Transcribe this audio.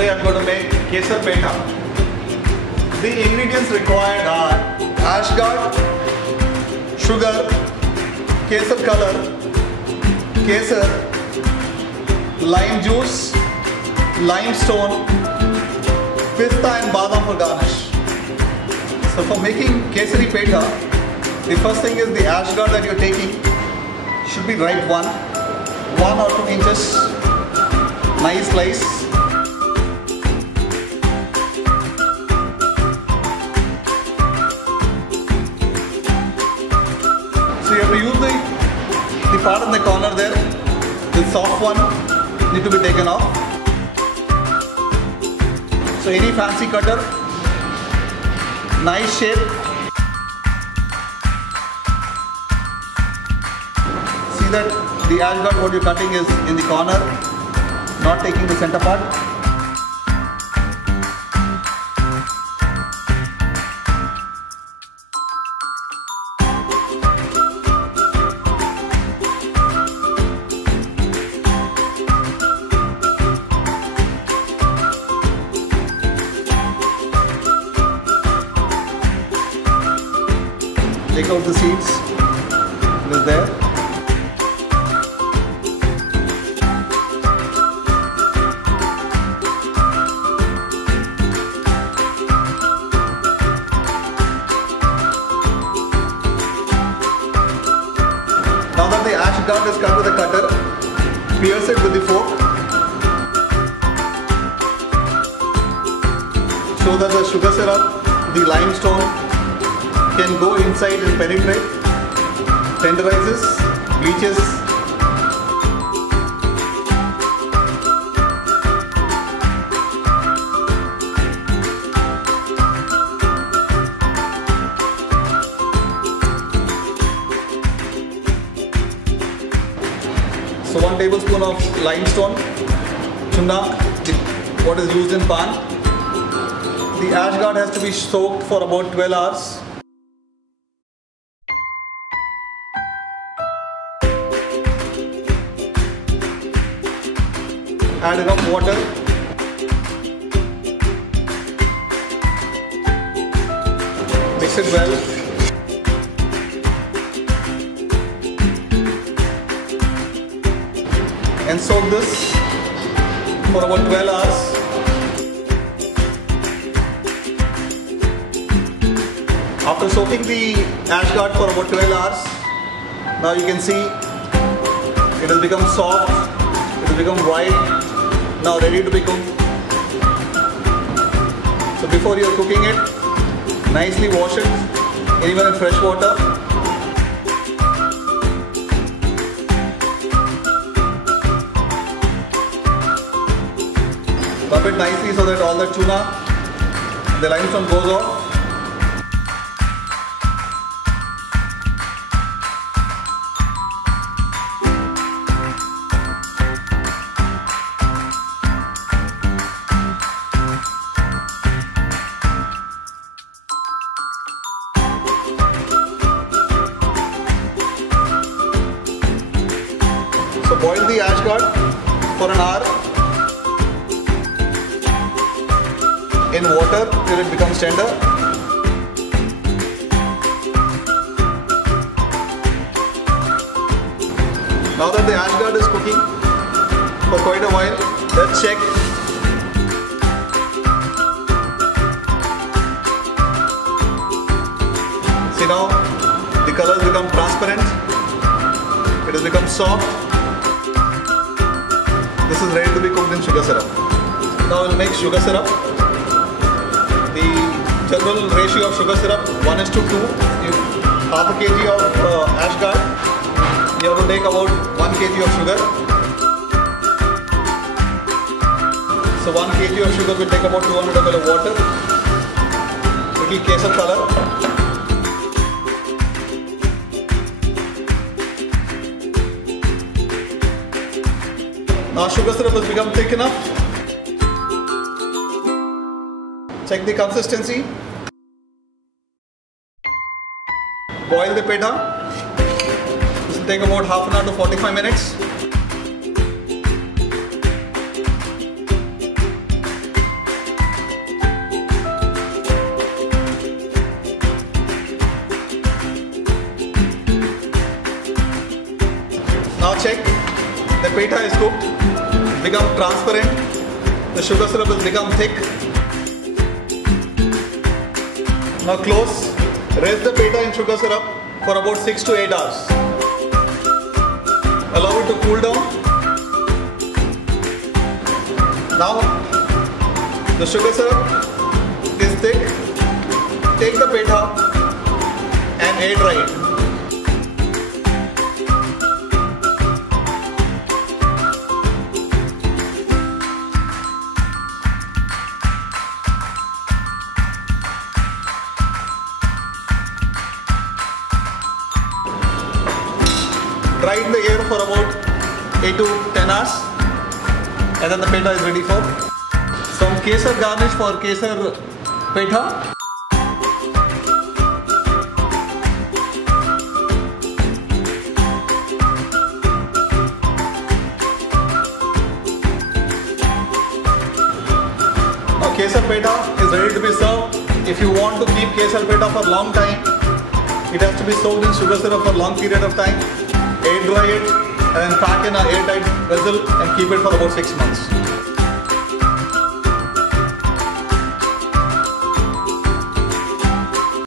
Today I am going to make Kesar Petha. The ingredients required are ashgard, sugar, kesar color, kesar, lime juice, limestone, pista and badam for garnish. So for making Kesari Petha, the first thing is the ashgard that you are taking should be ripe 1 or 2 inches, nice slice. So you have to use the part in the corner there, the soft one need to be taken off. So any fancy cutter, nice shape. See that the ashgard what you're cutting is in the corner, not taking the center part. Take out the seeds, it is there. Now that the ashgard is cut with a cutter, pierce it with the fork so that the sugar syrup, the limestone can go inside and penetrate, tenderizes, bleaches. So 1 tablespoon of limestone, chuna, what is used in pan. The ashgard has to be soaked for about 12 hours. Add enough water. Mix it well. And soak this for about 12 hours. After soaking the ashgard for about 12 hours, now you can see it has become soft, it has become white. Now ready to be cooked. So before you are cooking it, nicely wash it, even in fresh water. Rub it nicely so that all the tuna, the limestone goes off. So boil the ashgard for an hour in water till it becomes tender. Now that the ashgard is cooking for quite a while, let's check. See now, the color has become transparent, it has become soft. This is ready to be cooked in sugar syrup. Now we'll make sugar syrup. The general ratio of sugar syrup 1:2. Half a kg of ashgard, you have to take about 1 kg of sugar. So 1 kg of sugar will take about 200 ml of water. Little kesar color. Now sugar syrup has become thick enough. Check the consistency. Boil the petha. This will take about half an hour to 45 minutes. petha is cooked, become transparent, the sugar syrup will become thick. Now close, rest the petha in sugar syrup for about 6 to 8 hours. Allow it to cool down. Now the sugar syrup is thick. Take the petha and air dry it. Dry in the air for about 8 to 10 hours and then the petha is ready for some kesar garnish for kesar petha. Now kesar petha is ready to be served. If you want to keep kesar petha for a long time, it has to be soaked in sugar syrup for a long period of time. Air dry it and then pack in an airtight vessel and keep it for about 6 months.